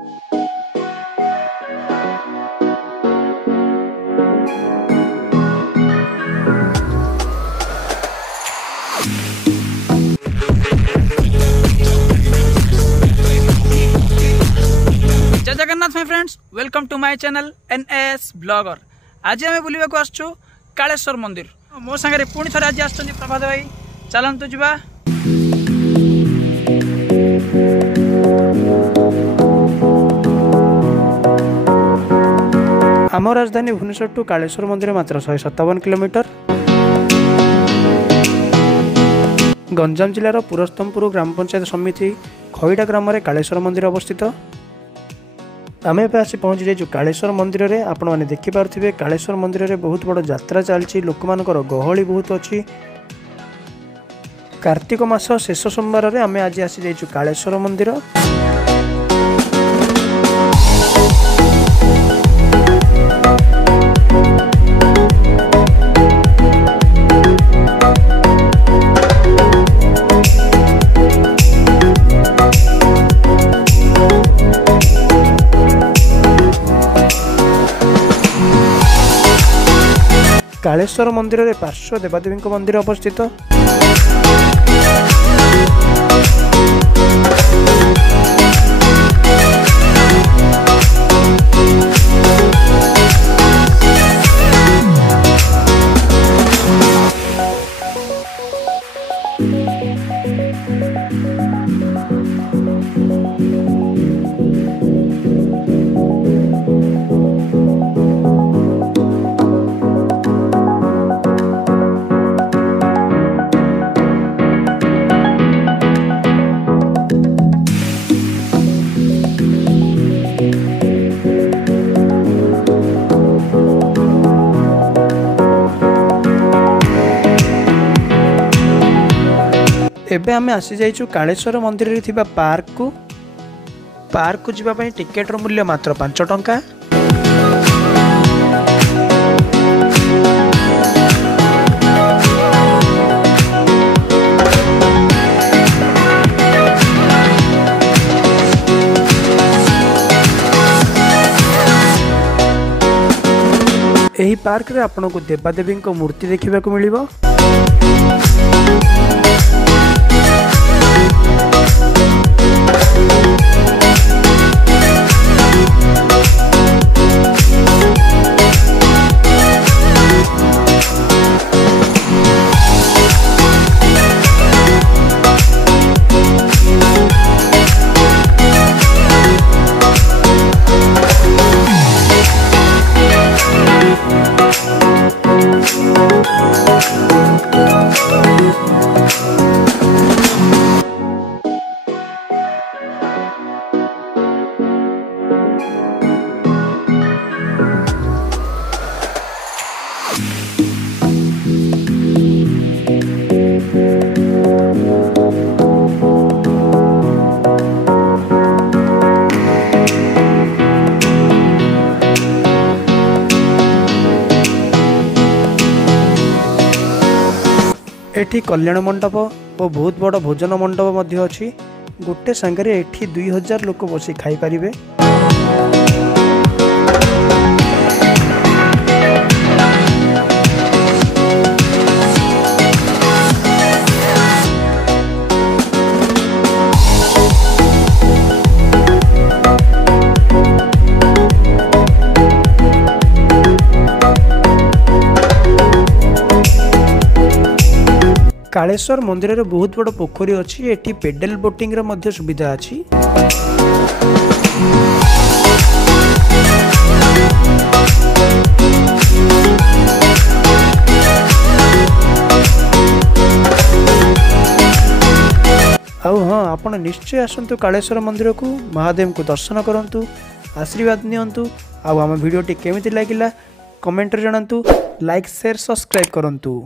जय Jagannath my friends, welcome to my channel NS blogger. आज आम बुलवाक आसचु कालेश्वर मंदिर। मो सागर पुणी थे आज आस प्रभात भाई, चलतु जा। आम राजधानी भुवनेश्वर टू कालेश्वर मंदिर मात्र 157 किलोमीटर। गंजाम जिलार पुरस्तमपुर ग्राम पंचायत समिति खईडा ग्राम में कालेश्वर मंदिर अवस्थित। आम एवं आसी पहुँची जाइए कालेश्वर मंदिर में। आपण मैंने देखिपे कालेश्वर मंदिर में बहुत बड़ यात्रा चलती, लोक मान गहली बहुत अच्छी। कार्तिक मास शेष सोमवार में आम आज आसी जाइए कालेश्वर मंदिर। कालेश्वर मंदिर में पार्श्व देवादेवी मंदिर अवस्थित। एबे आमे आसी जाइछु कालेश्वर मंदिर रे थिबा पार्क को जीवा पई टिकेट रो मूल्य मात्र 5 टंका। एही पार्क रे आपन को देवादेवी को मूर्ति देखिबा को मिलिबो। एठी कल्याण मंडप और बहुत बड़ भोजन मंडप मध्य अछि। गोटे संगे एठी 2000 लोक बसी खाई पारिबे। कालेश्वर मंदिर रे बहुत बड़ पोखरी अछि। एठी पेडल बोटिंग रे मध्य सुविधा अछि। आउ हाँ, आपण निश्चय आसंतु कालेश्वर मंदिर को, महादेव को दर्शन करंतु, आशीर्वाद नियंतु। आउ आम वीडियो टी केमिति लागिला कमेंट रे जणांतु। लाइक शेयर सब्सक्राइब करंतु।